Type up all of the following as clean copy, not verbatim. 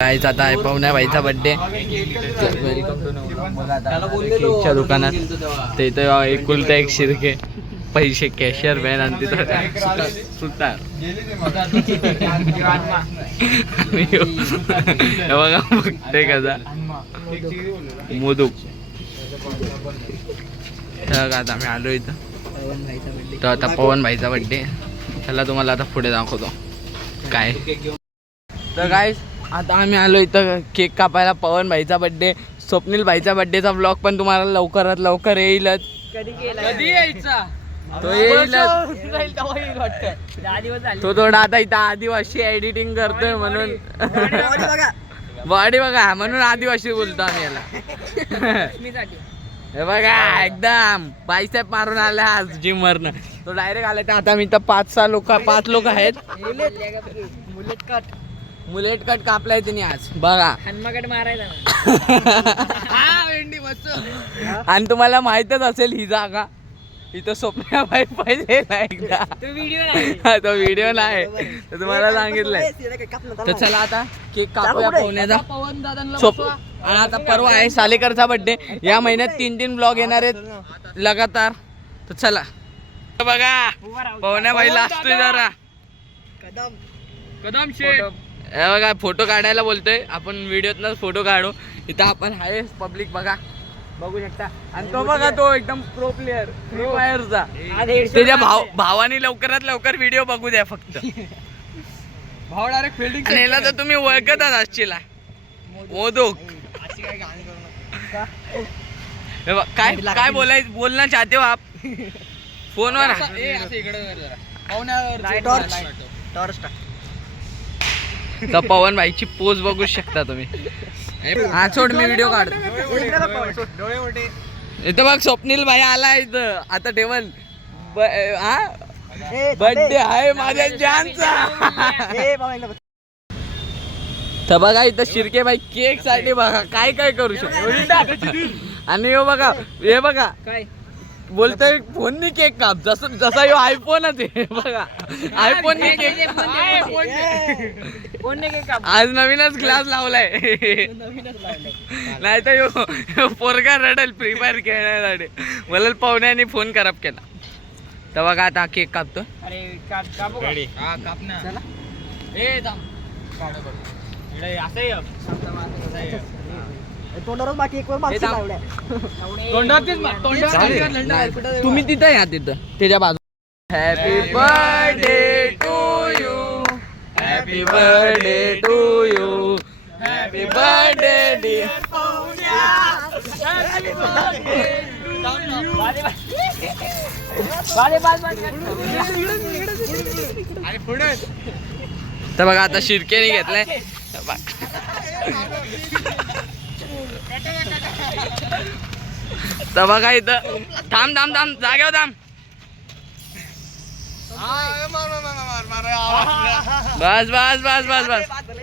Guys आता आहे पाहुण्या बाईचा बर्थडे. वेलकम टू केकच्या दुकानात. ते इथं एकुलता एक शिर्के पैसे कॅशियर बॅन आणि तिथं सुतार बघा बघते कसा मोदूक. तर आता आम्ही आलो इथं. तर आता पवन भाईचा बर्थडे. त्याला तुम्हाला आता पुढे दाखवतो काय. तर गाईज आता आम्ही आलो इथं केक कापायला. पवन भाईचा बर्थडे, स्वप्नील भाईचा बर्थडेचा ब्लॉग पण तुम्हाला लवकरात लवकर येईलच. कधी यायचा तो येईलच. तो थोडा आता इथं आदिवासी एडिटिंग करतोय म्हणून बॉडी बघा म्हणून आदिवासी बोलतो आम्ही याला. हे बघा एकदम बायसेप मारून आला आज जिम वरनं. तो डायरेक्ट आला. तर आता मी तर 5 लोक आहेत. मुलेट कट कापलाय तिने आज बघा. हनुमाकट मारायला आणि तुम्हाला माहितच असेल ही जागा इथं स्वप्ना बाई पहिले एकदा तो व्हिडिओ नाही तर तुम्हाला सांगितलंय. तर चला आता केक कापूया पाहुण्याचा. आणि आता परवा आहे सालेकरचा बर्थडे. या महिन्यात 3 ब्लॉग येणार आहेत लगातार. तर चला बघा पाहुण्या बाईला असतोय जरा कदम शेट. हे बघा फोटो काढायला बोलतोय आपण. व्हिडिओतनच फोटो काढू. इथं आपण आहे पब्लिक बघा बघू शकता. आणि तो बघा तो एकदम प्रो प्लेअर फ्री फायरचा. त्याच्या भावाने लवकरात लवकर व्हिडिओ बघू द्या फक्त. भाव डायरेक्ट फिल्डिंग नेला तर तुम्ही ओळखतच असशील मोदूक. काय काय बोलना चाहते हो आप फोनवर. तर पवन भाईची पोज बघू शकता तुम्ही. हा सोड मी व्हिडिओ काढतो. इथं बघ स्वप्नील भाई आला इथं. आता टेबल हा बर्थडे आहे माझ्या जानचा. तर बघा इथं शिर्के भाई केक साठी बघा काय काय करू शकतो. आणि हे बघा काय बोलतोय फोननी केक काप. जसा यो आयफोनच आहे बघा. आयफोननी केक आज नवीनच ग्लास लावलाय. नाही तर यो पोरगा रडल फ्री फायर खेळण्यासाठी. मला पाहुण्याने फोन खराब केला. तर बघा आता केक कापतो. तुम्ही तिथं या तिथं त्याच्या बाजू. Happy birthday to you. Happy birthday to you. Happy birthday dear. तर बघा आता शिर्केने घेतलाय. तर बघा इथं थांब जागेवर थांब. बस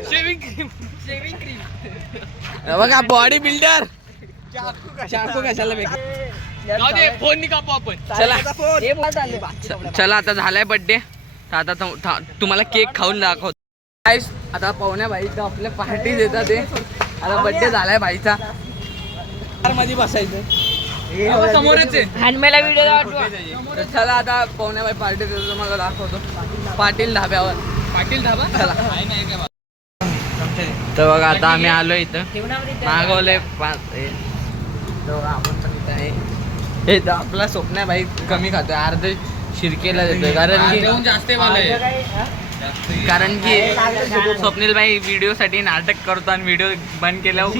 शेविंग क्रीम. बघा बॉडी बिल्डर. चाकू कशाला फोन नाही कापू आपण. चला आता झालाय बर्थडे. आता तुम्हाला केक खाऊन दाखवतो. आता पाहुण्या बाईचा आपल्या पार्टी देतात ते. आता बर्थडे झालाय बाईचा. मध्ये बसायचं समोरच आहे. चला आता पाहुण्या बाई पार्टी देतो तुम्हाला दाखवतो. पाटील ढाब्यावर. पाटील ढाबा चला. तर बघा आता आम्ही आलो इथं. मागवलंय 5. आपण पण इथं आहे. हे तर आपला स्वप्न बाई कमी खातोय. अर्ध शिर्केला देतोय कारण की स्वप्नील भाई व्हिडिओ साठी नाटक करतो आणि व्हिडिओ बंद केल्यावर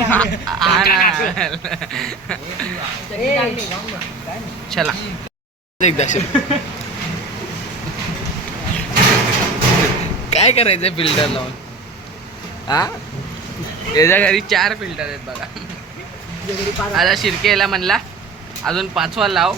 चला एकदा काय करायचंय फिल्टर लावून. हा याच्या घरी 4 फिल्टर आहेत बघा. आता शिर्केला म्हणला अजून 5वा लाव.